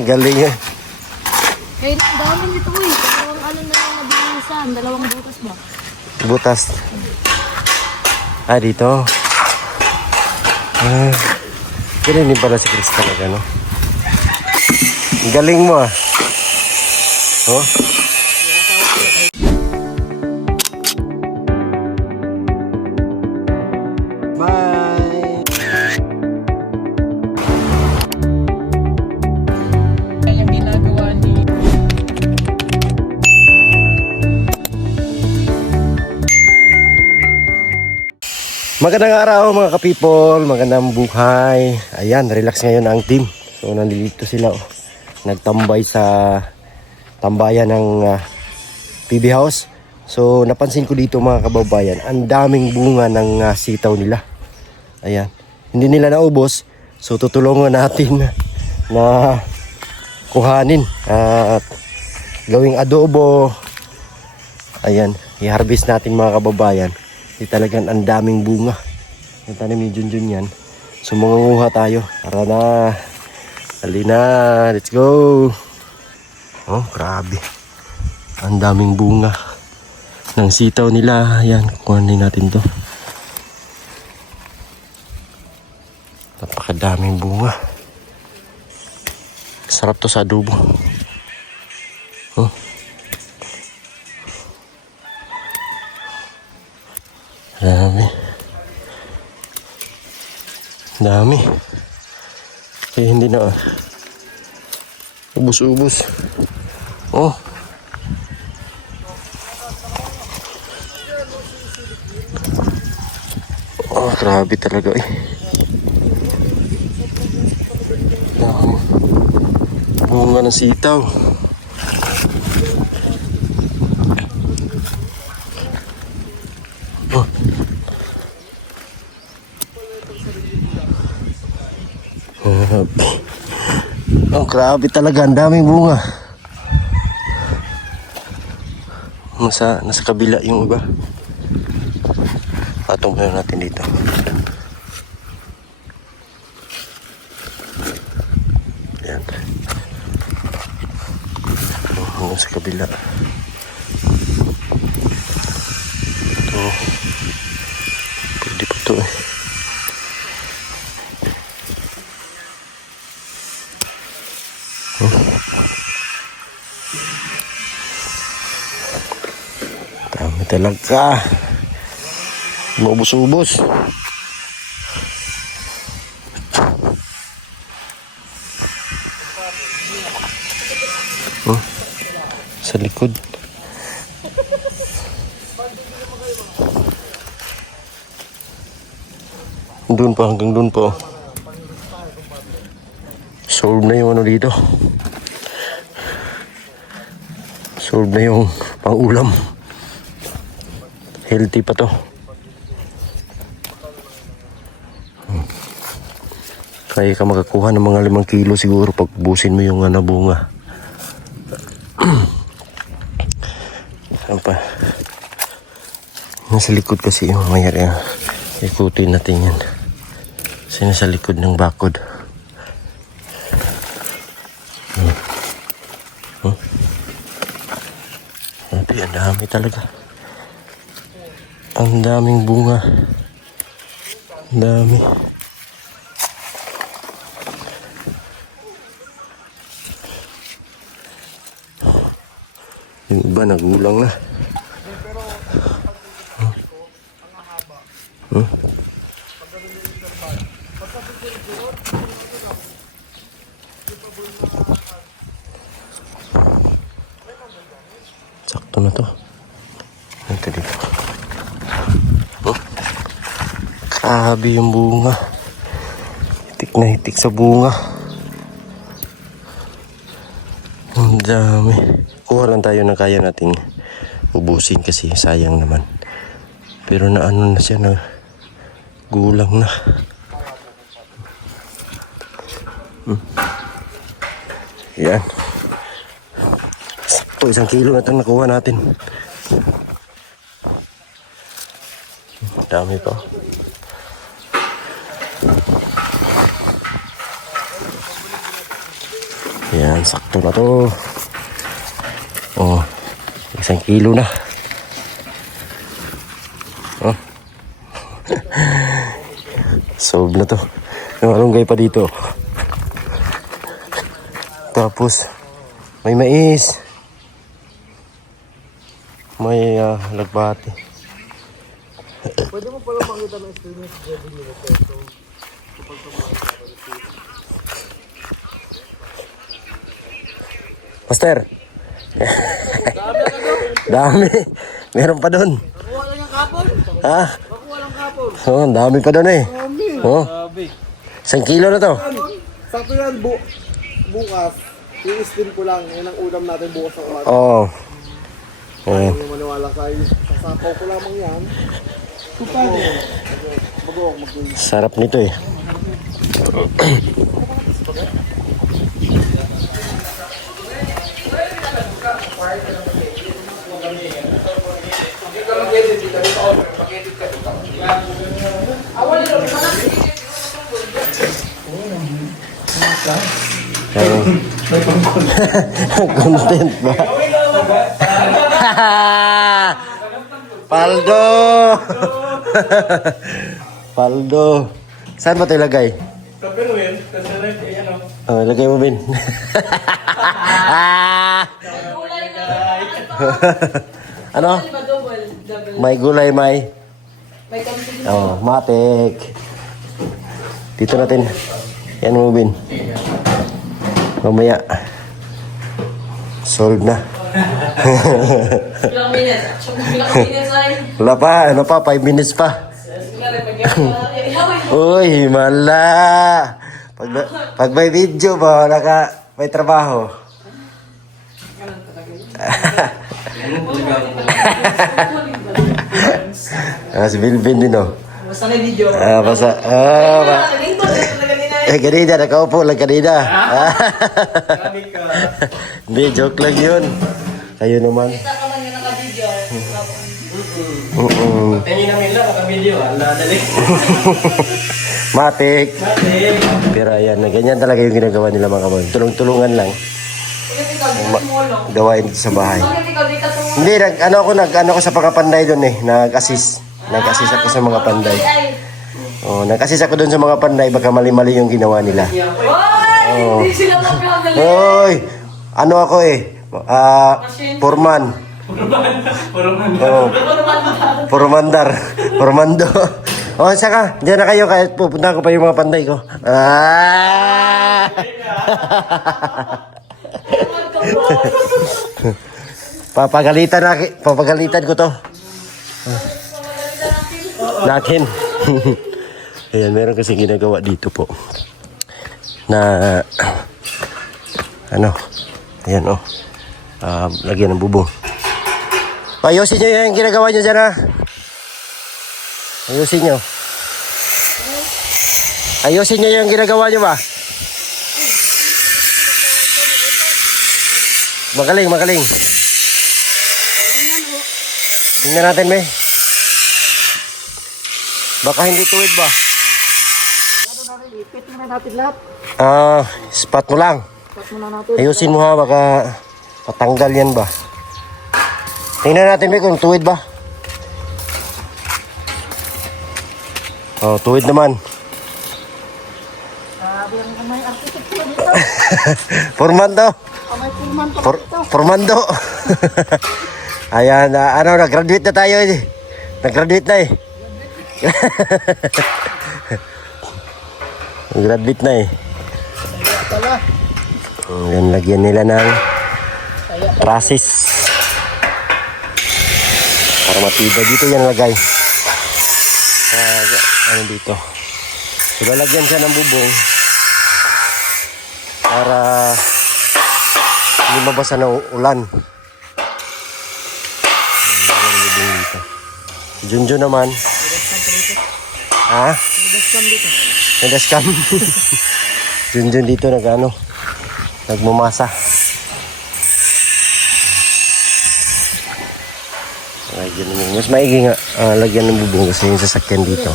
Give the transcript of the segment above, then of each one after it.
Galing eh. Kaya ang dami nito eh. Dalawang ano na yung nabilisan. Dalawang butas ba? Butas. Dito. Galing din pala si Chris talaga, no? Galing mo ah. Oh. Bye. Yung ginagawa ni... Magandang araw mga ka-people, magandang buhay. Ayan, relax ngayon ang team. So nandito sila nagtambay sa tambayan ng PB House. So napansin ko dito mga kababayan, ang daming bunga ng sitaw nila. Ayan, hindi nila naubos. So tutulungan natin na kuhanin at gawing adobo. Ayan, i-harvest natin mga kababayan. Talagang ang daming bunga. Yung tanim ni Junjun yan. So mangunguha tayo. Tara na. Halina. Let's go. Oh, grabe. Ang daming bunga ng sitaw nila. Ayan, kukuhanin natin to. Napakadaming bunga. Sarap to sa adobo. Oh. Dami. Kaya hindi na ubus-ubos. Oh. Oh, grabe talaga eh. Dami. Bunga ng sitaw. Oh, grabe talaga, ang daming bunga. Nasa kabila yung iba. Patong na natin dito. Ayan. Nasa kabila. Ito. Pwede pa ito eh. Dami talaga. Maubos-ubos. Oh, sa likod. Doon pa, hanggang doon pa. Solve na yung ano dito. Solve na yung pang-ulam. Healthy pa to. Kaya ka makakuha ng mga 5 kilo siguro pag busin mo yung bunga. Saan pa? Nasa likod kasi yung mayari. Ikutin natin yan. Kasi nasa likod ng bakod. Ang dami talaga. Ang daming bunga. Ang dami. Yung iba nagulang na. Sakto na to. Ito dito. Grabe yung bunga. Hitik na hitik sa bunga. Ang dami. Kuha lang tayo na kaya natin ubusin kasi sayang naman. Pero na ano na siya, na gulang na. Yan. Sakto, 1 kilo na itong nakuha natin. Dami pa. Yan, sakto na to. Oh, 1 kilo na. Oh. Solve na to. Yung alunggay pa dito. Tapos, may mais. May lagbati. Pwede mo pala makita ng experience pwede nila ito. Master. Dami. Meron pa doon. Nakuha lang yung kapon. Ha? Nakuha lang kapon. Oh, dami pa doon eh. Oh, Grabe. 1 kilo na to. Sakto yan, bukas. I-steam ko lang. Yan ang ulam natin bukas sa umaga. Oh. Oh. Hindi maniwala kayo. Sasapaw ko lamang yan. Tupade. Mag-uok, mag-uok. Sarap nito eh. Content ba? Paldo! Paldo. Saan ba ito ilagay? Pero yun, kasi ano. Oh, ilagay mo, Bin. Ano? May gulay, may... Oh, matik. Dito natin. Yan mo, Bin. Mamaya. Solve na. Ilang minutes? Ilang minutes ay? Wala pa, ano pa, 5 minutes pa. Uy, mala. Pag may video ba, may trabaho. Si Bilbin din, oh. Basta may video. Basta, kanina, nakaupo lang kanina. Hindi, joke lang yun. Kayo naman. Kita ka man yung naka-video. Tingin namin lang, naka-video. Dali. Matik. Pero ayan, ganyan talaga yung ginagawa nila mga kamoy. Tulong-tulungan lang. Gawain dito sa bahay. Hindi, nag-ano ko sa pagkapanday doon eh. Nag-assist. Nag-assist ako sa mga panday. Oh, nag-assist ako doon sa mga panday. Baka mali-mali yung ginawa nila. Oy! Hindi sila magkagali. Hoy! Ano ako eh? Purman. Oh, Purmandar. Purmando. Oh, saka, diyan na kayo kahit pupunta ko pa yung mga panday ko. Papagalitan ko to. Natin. Ayan, meron kasi ginagawa dito po. Na, ano, ayan oh. Lagyan ng bubong. Ayusin nyo yung ginagawa nyo dyan ha. Ayusin nyo. Ayusin nyo yung ginagawa nyo ba? Magaling, magaling. Tingnan natin, be. Baka hindi tuwid ba? Ipit na natin lahat. Spot mo lang. Spot muna natin. Ayusin mo ha, baka patanggal yan ba? Tingnan natin, be, kung tuwid ba. Oh, tuwid naman. Sabi ang may arkitektura dito. Formando. May pulman pa dito. Formando. Ayan, nag-graduate na tayo eh. Nag-graduate na eh. Nag-graduate na eh. Pala. Ayan, lagyan nila ng trasis. Para matibay. Dito yan lagay. Ano dito. So, lalagyan siya ng bubong. Para hindi mabasa ng ulan. Ayan, bubong dito. Junjun naman. Ha? May dashcam. Junjun dito nagmumasa. Mas maigi nga lagyan ng bubong kasi yung sasakyan dito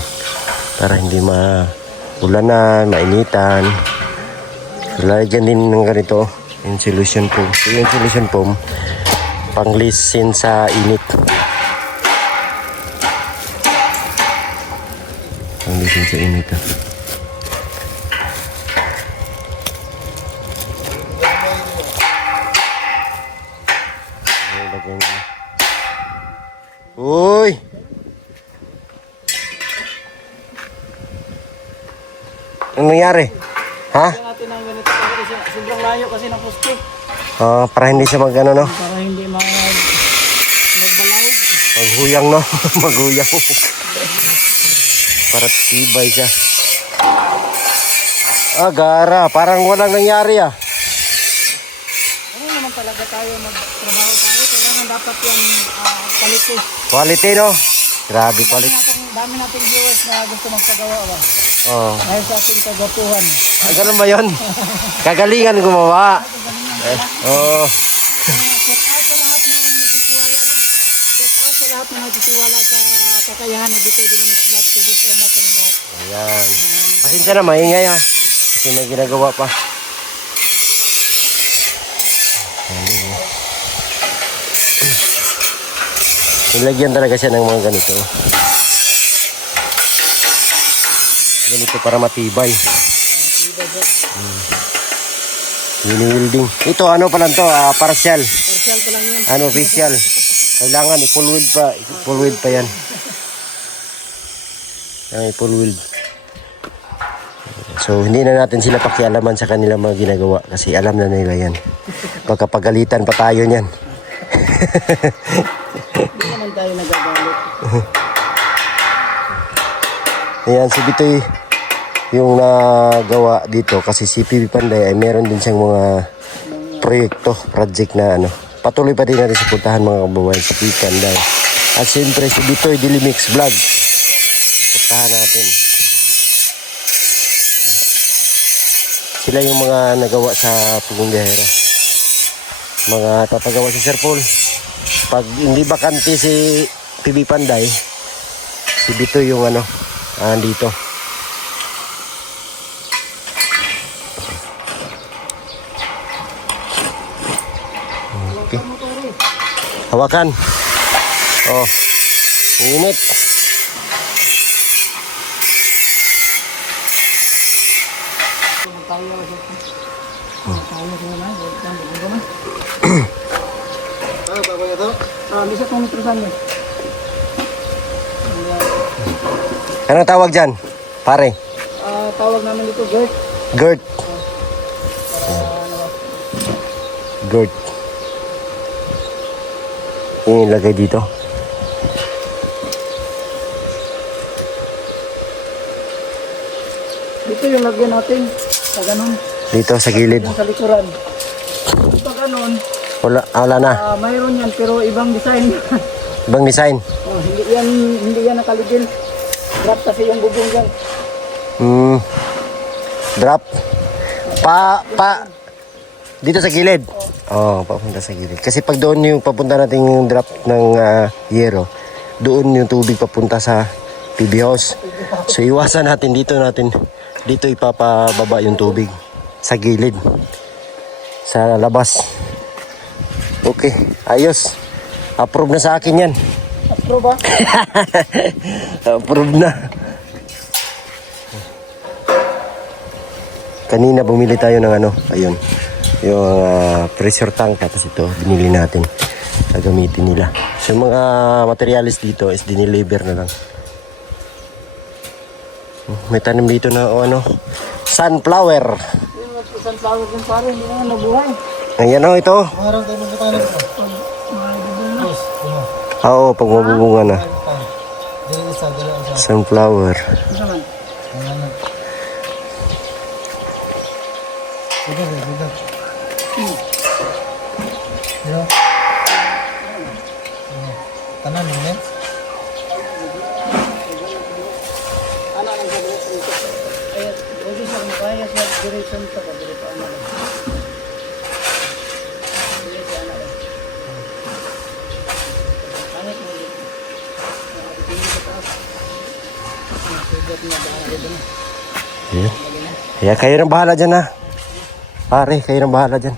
para hindi maulanan, mainitan. So, lagyan din ng ganito Insulation foam. So, yung insulation foam, pang-lisin sa init. Pang-lisin sa init. Uy! Anong nangyari? Ha? Natin ang ganito kasi sobrang layo kasi ng poste. Para hindi siya mag ano, no? Para hindi magbalawag. Maghuyang, no? Maghuyang. Para tibay siya. Gara. Parang walang nangyari, ah. Ano naman talaga tayo magtrabaho tayo. Kailangan dapat yung quality. Quality, no? Grabe quality. Dami nating viewers na gusto magpagawa ba? Oo. Dahil sa ating kagapuhan. Ganun ba yun? Kagalingan gumawa. Oo. Shout out sa lahat ng nagtitiwala. Shout out sa lahat ng nagtitiwala sa kakayahan ni Bitoy Dilimis Vlog. Thank you so much sa inyo lahat. Ayan. Pasensya na, maingay, ha? Kasi may ginagawa pa. Nilagyan talaga siya ng mga ganito. Ganito para matibay. Wini-welding. Ito ano pa lang to, partial. Partial pa lang yan. Ano, official. Kailangan i-full weld pa. Full weld pa yan. Full weld. So, hindi na natin sila pakialaman sa kanilang mga ginagawa kasi alam na nila yan. Pagkapagalitan pa tayo niyan. Hindi naman tayo nagagalit. Ayan, si Bitoy yung nagawa dito kasi si PB Panday ay meron din siyang mga project na ano. Patuloy pa din natin sa puntahan mga kababayan sa PB Panday. At siyempre si Bitoy Dilimix Vlog. Puntahan natin. Sila yung mga nagawa sa Pugong Biyahera. Mga papagawa si Sir Paul. Pag hindi bakante si PB Panday, si Bitoy yung ano, dito. Okay. Hawakan. Oh. Init. Bisa kong terusan niya. Anong tawag dyan? Pare. Tawag namin dito, Gert. Gert. Gert. Yung ilagay dito. Dito yung lagyan natin. Sa ganun. Dito sa gilid. Yung sa likuran. Pag ganun, Wala na. mayroon yan pero ibang design. Ibang design. Hindi yan nakaligil. Drop kasi yung bubong dyan. Drop. Dito sa gilid. Papunta sa gilid. Kasi pag doon yung papunta natin yung drop ng yero, doon yung tubig papunta sa PB house. So iwasan natin dito ipapababa yung tubig sa gilid. Sa labas. Okay, ayos. Approve na sa akin yan. Approve ba? Approve na. Kanina bumili tayo ng ano, ayun. Yung pressure tank tapos ito binili natin. Gagamitin nila. So yung mga materials dito is dineliver na lang. May tanim dito na sunflower. Yung sunflower din pare, hindi naman nabuhay. Ayan ito. Marang tayo magkatanim ko. Oo, pag mabubunga na. Sunflower. Tanan mo Ano ang gagawin dito? Ayun, pwede sa kaya sa direction to pa dito pa ano. Kaya kayo nang bahala dyan, ha. Pare, kayo nang bahala dyan.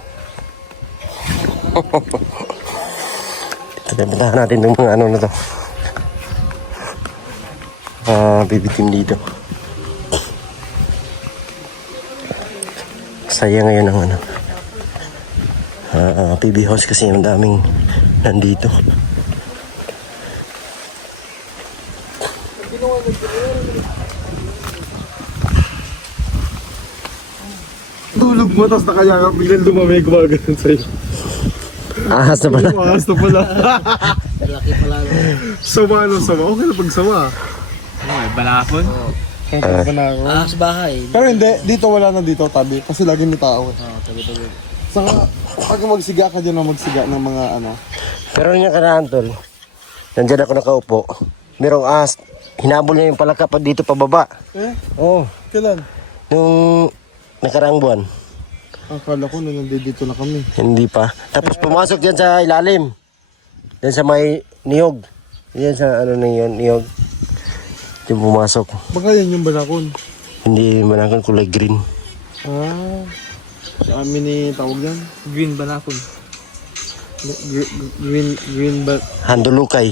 Pintahan natin ng mga ano na to. Bibitim dito. Saya ngayon ang ano. PB house kasi ang daming nandito. Tulog mo, tapos nakayakap, biglang lumamig, gumagano'n sa'yo. Ahas na pala. Makas na pala. Laki pala. Sama, ano, sama. Okay na pag sama. Ay, balakon. Ang pa na ako. Sa bahay. Pero hindi, dito wala na dito, tabi. Kasi lagi may tao. Tabi-tabi. Saka, pag magsiga ka dyan na magsiga ng mga ano. Pero yung karaan tol, nandyan ako nakaupo. Merong ahas. Hinabol niya yung palaka pa dito pababa. Oo. Kailan? Nung nakaraang buwan. Akala ko na nandito na kami. Hindi pa. Tapos pumasok yan sa ilalim. Yan sa may niyog. Yan sa ano na yun, niyog. Yung pumasok. Baka yan yung balakon. Hindi manangkan kulay green. Sa amin ni tawag yan. Green balakon. Green ba? Handulukay.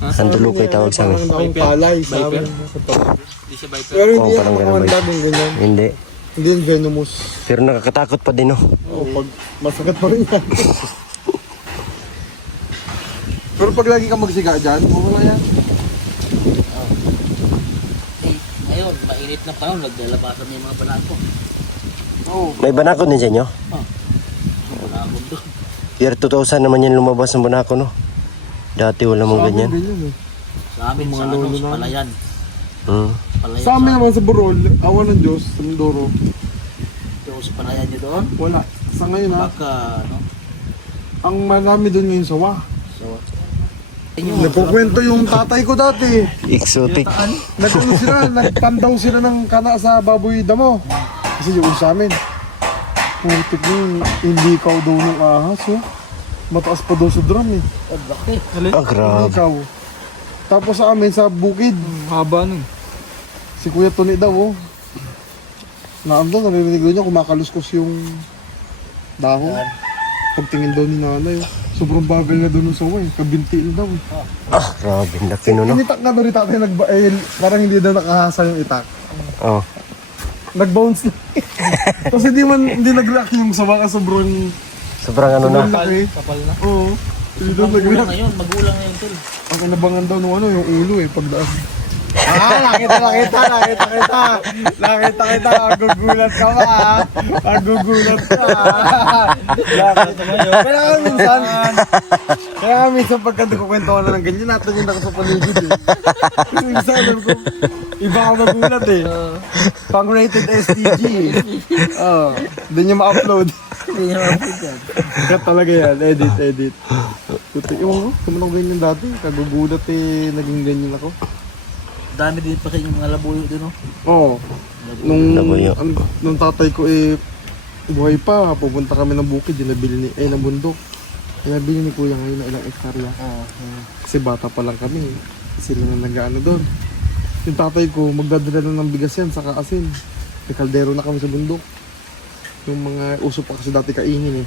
Handulukay tawag sa amin. Parang palay sa amin. Hindi siya viper. Pero hindi Oo, yan parang ganun ba mga yun? laging ganyan. Hindi. Hindi yan venomous. Pero nakakatakot pa din oh. Oo, pag masakit pa rin yan. Pero pag lagi ka magsiga dyan, mawala yan. Ngayon, mainit na panahon, naglalabasan na yung mga balakon. Oo. May banakon din sa inyo? Balakon doon. Year 2000 naman yan lumabas ng banakon no? Dati wala mong ganyan. Sa amin, Mga sa lolo ano, sa na. Palayan. Palayan Sa amin naman sa Burol, awan ng Diyos, sa Mindoro, Sa Palayan nyo doon. wala. Sa ngayon ha, Baka, ano. ang marami doon ngayon sawa. So, Nagkukwento yung tatay ko dati. Exotic. Nagano sila, nagpandaw sila ng kana sa baboy damo. Kasi yung sa amin. Putik yung hindi ikaw daw ng ahas oh. Mataas pa daw sa drum eh. laki. Ah, grabe. Ikaw. Tapos sa amin sa bukid. Haba nun. Si Kuya Tony daw oh. Naamdo, naririnig daw niya kumakaluskos yung dahon. Pagtingin daw ni nanay oh. Sobrang bagal na doon ng sawa eh. Kabinti na daw eh. Ah, grabe. Laki no no? Initak na ba rin tatay parang hindi daw nakahasa yung itak. Oh. Nag-bounce na. Tapos hindi nag-react yung sawa ka sobrang Sobrang ano na. laki. Kapal na. Oo. Hindi daw Magulang nag-react. na yun, magulang na yun, tol. Ang kinabangan daw nung ano, yung ulo eh, pagdaan. Nakita. Nagugulat ka ba, ha? Nagugulat ka, Kaya minsan pagka nagkukwento ko na ng ganyan, natin ako sa paligid eh. Kasi minsan alam ko, iba ako nagulat eh. Pang-rated STG eh. Hindi niya ma-upload. Hindi niya mapit yan. Cut talaga yan, edit. Puti, yung kumanong ganyan dati, kagugulat eh, naging ganyan ako. Dami din pa kayong mga labuyo doon, no? Oo. Labuyo. Nung tatay ko buhay pa, pupunta kami ng bukid, ng bundok. Nabili ni kuya ngayon na ilang ektarya. Kasi bata pa lang kami. Sila na nag-ano doon. Yung tatay ko, magdadala na ng bigas yan, saka asin. May kaldero na kami sa bundok. Yung mga uso pa kasi dati kaingin eh.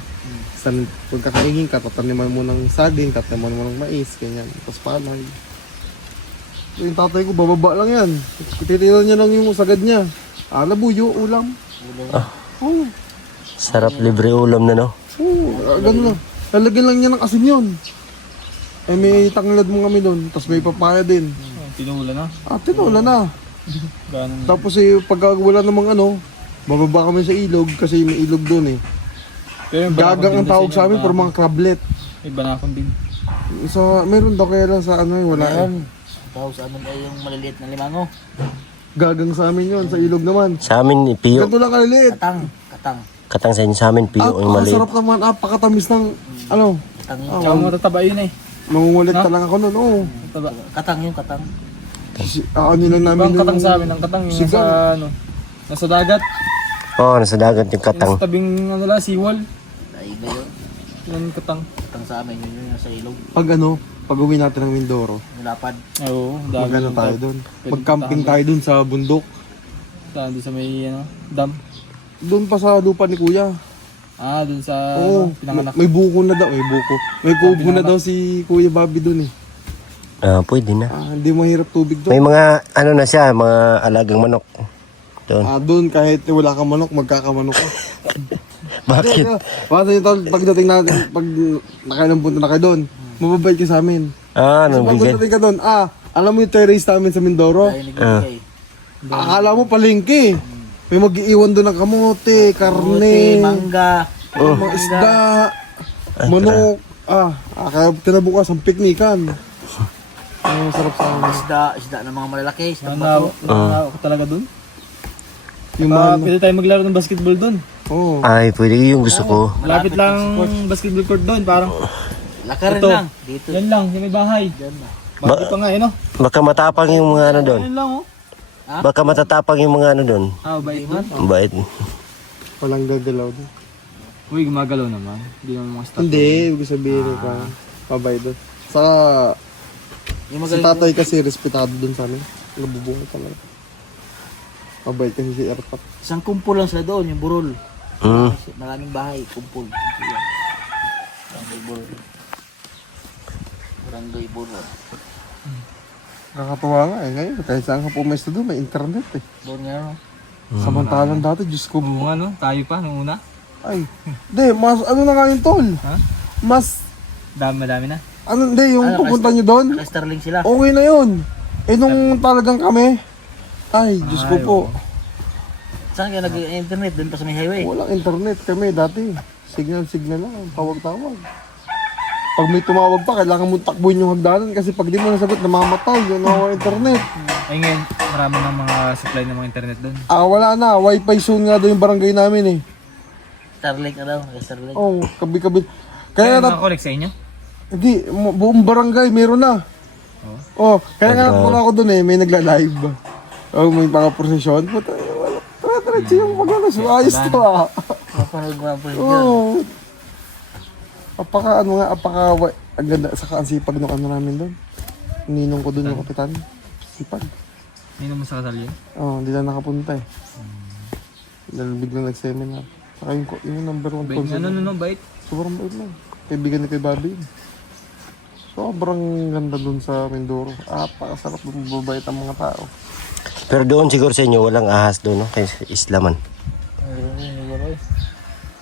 Pag kakaingin ka, tataniman mo ng saging, tataniman mo ng mais, ganyan. Tapos palay. Yung tatay ko, bababa lang yan. Titira niya lang yung sagad niya. Labuyo, ulam. Oo. Sarap libre ulam na no? Oo, ganun lang. Lalagyan lang niya ng asin yun. May tanglad mo kami doon. Tapos may papaya din. Tinula na. Tinula na. Tapos pag wala namang bababa kami sa ilog kasi may ilog doon eh. Gagang ang tawag sa amin pero mga crablet. May banakon din. Meron daw kaya lang sa wala eh. Tawag sa amin ay yung maliliit na limango. Gagang sa amin yun, sa ilog naman. Sa amin, piyo. Ganito lang kaliliit. Katang. Katang sa inyo sa amin, piyo yung maliit. Sarap naman, pakatamis ng Katang yun. Tsaka matataba yun eh. Mangungulit ka lang ako nun, oo. Katang yun, katang. Nilang namin Ang katang sa amin, ang katang yung sigaw. nasa dagat, Oo, nasa dagat yung katang. sa tabing seawall, Ay ba yun? yun katang. Katang sa amin, yun yung nasa ilog. Pag uwi natin ng Mindoro, Lapad. Oo, dami. magano tayo doon. Mag-camping tayo doon sa bundok. Sa may dam. Doon pa sa lupa ni Kuya. Ah, dun sa Oo, pinanganak. may buko na daw, may buko. May kubo na daw si Kuya Bobby dun eh. Pwede na. Hindi mahirap tubig doon. May mga ano na siya, mga alagang manok. Doon. Doon kahit wala kang manok, magkakamanok ka. Bakit? Basta yung tol, pagdating natin, pag nakailang punta na kayo doon, mababait ka sa amin. Anong Pag bigyan? pagdating ka doon, alam mo yung terrace namin sa Mindoro? Akala mo palengke. May mag-iiwan doon ng kamote, karne, mangga. mga isda, manok. Kaya kinabukas ang piknikan. Ang sarap sa amin. Isda ng mga malalaki. Nangaw ko talaga dun. Yung mga, Pwede tayo maglaro ng basketball dun. oh, Ay, pwede yung gusto ko. Malapit lang basketball court doon. Parang Lakarin Ito. lang. Dito. yan lang, yung may bahay. Bakit pa nga, no? Baka matapang yung mga ano doon. Yan lang, oh. Baka matatapang yung mga ano doon. Bait man. Bait. walang gagalaw doon. Uy, gumagalaw naman. Hindi naman mga staff. Hindi, ibig sabihin pa, pabay doon. Saka, Yung si tatay kasi respetado doon sa amin. Nabubunga talaga. Pabay kasi si Erpat. Isang kumpul lang sila doon, yung burol. Mm. Maraming bahay, kumpul. Barangay burol. Barangay burol. Nakakatuwa nga eh. Ngayon, kahit saan ka pumesto doon, may internet eh. Doon nga, no? Samantalang dati, Diyos ko. Oo nga, no? Tayo pa, nung una. Ay, hindi, mas ano na nga yung tol? Ha? Mas, Madami na. ano, hindi, yung pupunta nyo doon, Naka-Starlink sila. okay na yun. Eh, nung talagang kami, ay, Diyos ko po, Saan kayo nag-internet? Doon pa sa may highway. walang internet kami dati. Signal lang, tawag-tawag. Pag may tumawag pa, kailangan mo takbuhin yung hagdanan kasi pag di mo nasagot, namamatay, yun ang internet. Ay ngayon, marami ng mga supply ng mga internet doon. Wala na, wifi zone nga doon yung barangay namin eh. Starlink na daw. Naka-Starlink. Oh, kabi-kabi. Kaya Kaya na, nakakonect sa inyo? hindi, buong barangay meron na. Oh, kaya nga napunta ako doon eh, may nagla-live. Oh, may mga prosesyon. Puta, wala. Tara-tara, yung pag-ano, so ayos to Mapanood mo ang pwede. Oh. Ang ganda, saka ang sipag nung ano namin doon. Ninong ko doon yung kapitan. Sipag. Hindi naman sa kasal yun. Hindi na nakapunta eh. Dahil biglang nag-seminar. Saka yung number one Bait sponsor. no, bait. Sobrang bait lang. Kaibigan ni Kuya Bobby. Sobrang ganda dun sa Mindoro. Pakasarap dun, mababait ang mga tao. Pero doon siguro sa inyo, walang ahas doon, no? Kaya Islaman. Mayroon din siguro eh.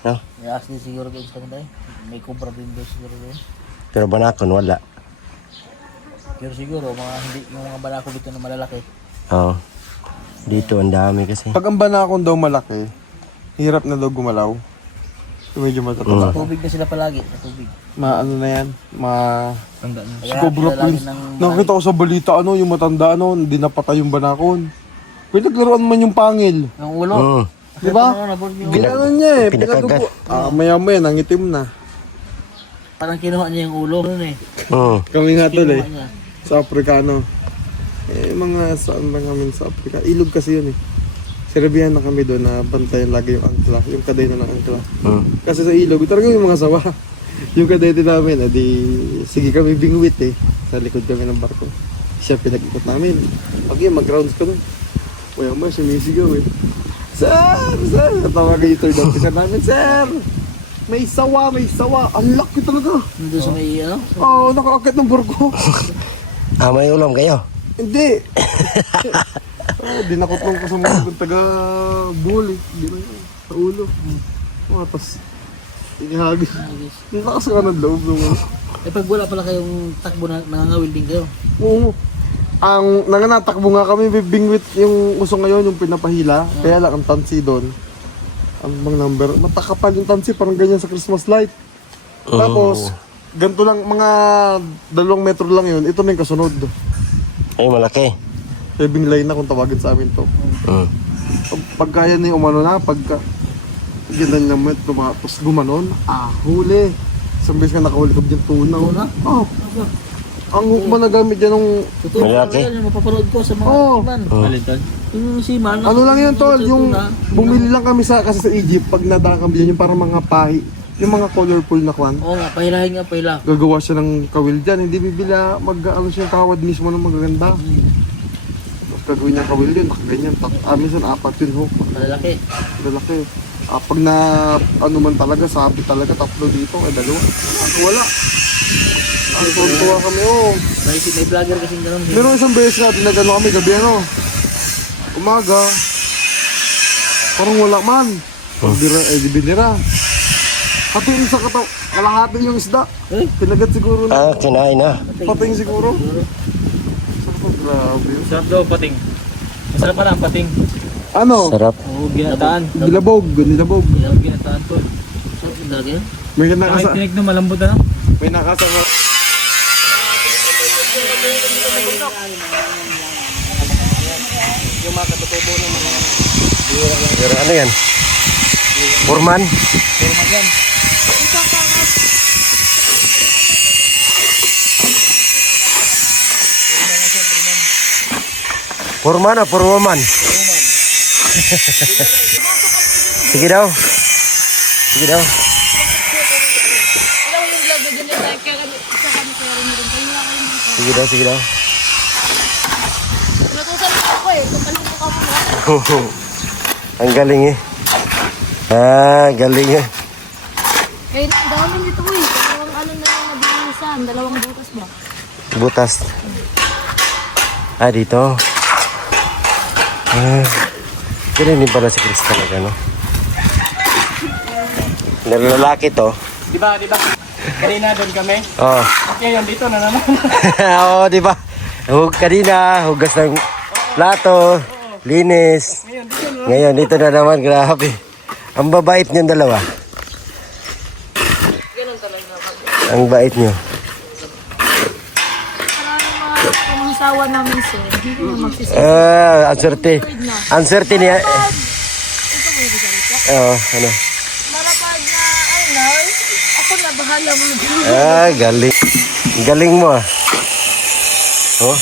No? May ask din siguro kayo sa kanila eh. May kubra din doon siguro doon. Pero Banakon, wala. Pero siguro, yung mga balako dito na malalaki. Oo. Dito, ang dami kasi. Pag ang banakon daw malaki, hirap na daw gumalaw. Medyo matataba. Sa tubig na sila palagi. Sa tubig. Ano na yan? Tanda na. Kaya Cobra sila lagi Prince. ng Nakita ko sa balita, yung matanda, hindi napatay yung banakon. Pwede naglaruan man yung pangil. ng ulo. Mm. Di ba? Ginano niya eh. pinakagat. Pinadugo. Maya-maya, nangitim na. Parang kinuha niya yung ulo nun eh. Mm. Kami nga tol eh. Kinuha niya. Sa Afrikano. Mga saan lang kami sa Afrika. Ilog kasi yun eh. Sinabihan na kami doon na bantayan lagi yung angkla. Yung kadena ng angkla. Mm. Kasi sa ilog, talaga yung mga sawa. Yung kadete namin, sige kami bingwit eh. Sa likod kami ng barko. Siya pinag-ikot namin. Okay, mag-grounds kami. Kuya mo, sumisigaw eh. Sir! Natawagan yung third officer namin, Sir! May sawa! Ang laki talaga! Nandun sa may ano? Nakaakit ng barko. May ulam kayo? Hindi! Dinakot lang ko sa mga taga-bull eh. Hindi na yun. Sa ulo. Tapos, inihagis. Lakas ka ng loob naman. Eh pag wala pala kayong takbo na nangangawil din kayo. Oo. Ang nananatakbo nga kami, bingwit yung uso ngayon, yung pinapahila. Kaya lang ang tansi doon. Ang bang number? Matakapal yung tansi, parang ganyan sa Christmas light. Tapos, ganito lang, mga 2 metro lang yun. Ito na yung kasunod. Ay, malaki. Saving line na kung tawagin sa amin to. Mm. Pag kaya na yung umano na, pagka ganyan naman, tapos gumanon, huli. Isang beses ka nakahuli ko dyan, tuna. Tuna? Oo. Ang hook mo na gamit dyan nung... Totoo Malaki. yan, yung mapapanood ko sa mga siman. Alitan. Yung siman. Ano lang yun, tol, yung tuna. bumili lang kami kasi sa Egypt, pag nadaan kami dyan, yung parang mga pahi, yung mga colorful na kwan. Oo nga, pahilahin nga pahila. Gagawa siya ng kawil dyan, hindi bibila, ano siya kawad mismo ng magaganda. Tapos gagawin niya kawil yun, nakaganyan, minsan 4 yun hook, Malalaki. lalaki. Pag na ano man talaga, sabi talaga tatlo dito, ay dalawa. At wala. Ang tuwa kami May vlogger kasing ganun. Meron isang beses natin na gano'n kami gabi umaga. Parang wala man. Pagdira, di binira. Hatiin sa kalahati yung isda. Pinagat siguro na. Kinain na. Pating siguro. Sako, grabe. Sarap daw pating. Masarap pala ang pating. Ano? Sarap. Oo, ginataan. Nilabog. Ginataan to. Sarap yung talaga yan. May Kahit nakasa... tinig na malambot na. May nakasama. Pero ano yan? Purman? Purman o purwoman? Sige daw. Sige daw. Alam mo yung vlog na dyan yung like, kaya kami kaya rin rin. Kaya nga kayo dito. Sige daw, sige daw. Natusan mo ako eh. Kapalito ka mo. Ang galing eh. Galing eh. Kaya ang dami dito eh. Dalawang ano na yung nabilisan. Dalawang butas ba? Butas. Dito. Ganun din pala si Chris talaga, no? Lalaki to. Di ba? Kanina doon kami. Oh. Ngayon dito na naman. Oo, di ba? Kanina, hugas ng plato, linis. Ngayon, dito na naman, grabe. Ang babait niyong dalawa. Ganun talaga. Ang bait niyo. Parang mga pamangsawa namin sir. Hindi na magsisisi. Ang swerte. Ang swerte niya. Ito mo yung salita. Ano? Marapad na, ano, ako na bahala mo. Galing. Galing mo ah. Oh.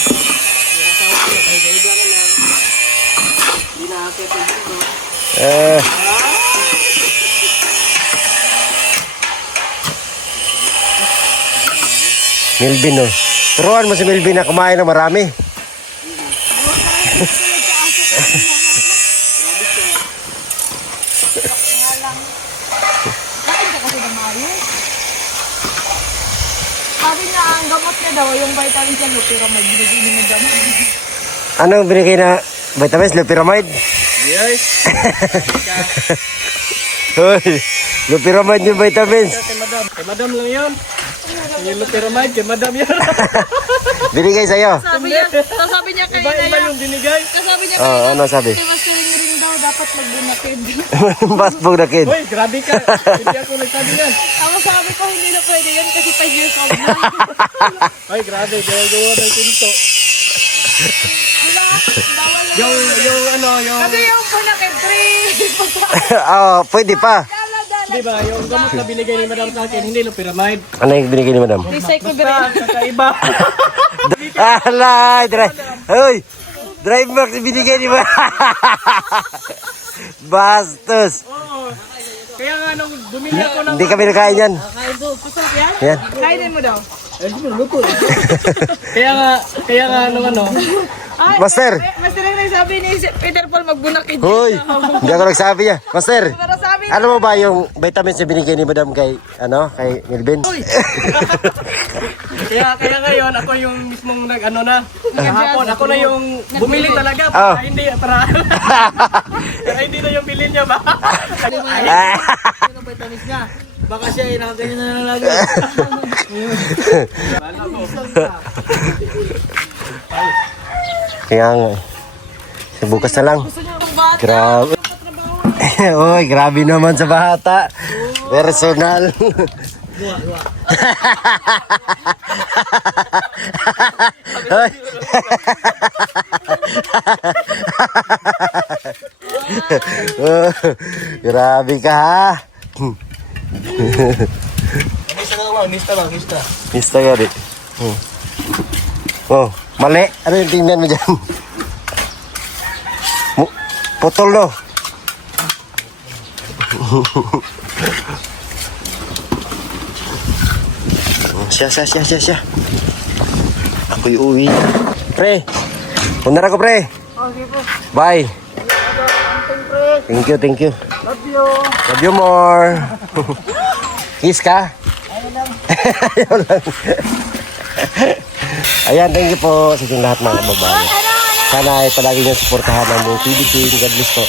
Melvin oh. Turuan mo si Melvin na kumain ng marami. Kain ka kasi ng maayos. Sabi niya, ang gamot niya daw, yung vitamin siya, pero may binigay ng gamot. Anong binigay na vitamins? Loperamide? Yes. Hoy, loperamide yung vitamins. Kay madam lang yun. Yung pyramid, kay madam yan. Binigay sa'yo. Sabi niya kay Iba yung binigay. Sabi niya Oh, ano sabi? kay Mastering rin daw, dapat magbunakid. Basbog na kid. Hoy, grabe ka. Hindi ako nagsabi yan. Ako sabi ko, hindi na pwede yan kasi 5 years old na. Ay, grabe. Gawa ng pinto. Wala, bawal na. Yung Kasi yung bunakid, 3. Pwede pa. di ba, yung gamot na binigay ni madam sa akin, hindi yung pyramid. Ano yung binigay ni madam? Recycle Kakaiba. Alay, drive. Hoy, drive mark binigay ni madam. Bastos. Oo. Kaya nga nung bumili ako ng... Hindi kami nakain yan. Kain po, pasok yan? Yan. Kainin mo daw. kaya nga nung ano... Ay, Master. Master Ray, sabi ni Peter Paul magbunakid. Hoy, hindi ako nagsabi niya. Master, Pero sabi alam mo ba yung vitamins na binigay ni madam kay Melvin? Kaya ngayon, ako yung mismong nag-ano na. Kahapon, ako na yung bumili talaga. Oh. Para hindi na yung bilhin niya ba? Yung vitamins niya. Baka siya ay nakaganyan na lang lagi. Kaya nga. Sa bukas na lang. gusto niya kung bata. Grabe. Oy, grabe naman sa bata. Personal. Hoy. Oh, grabe ka ha. Mista ka rin. Oh, mali. Ano yung tingnan mo dyan? Putol no. Siya. Ako'y uwi. Pre, punta na ko pre. Okay po. Bye. Thank you. Love you. you. Love you more. Kiss ka? Ayaw lang. Ayan, thank you po sa inyong lahat mga kababayan. Sana ay palagi nyo suportahan ang buong TV team. God bless po.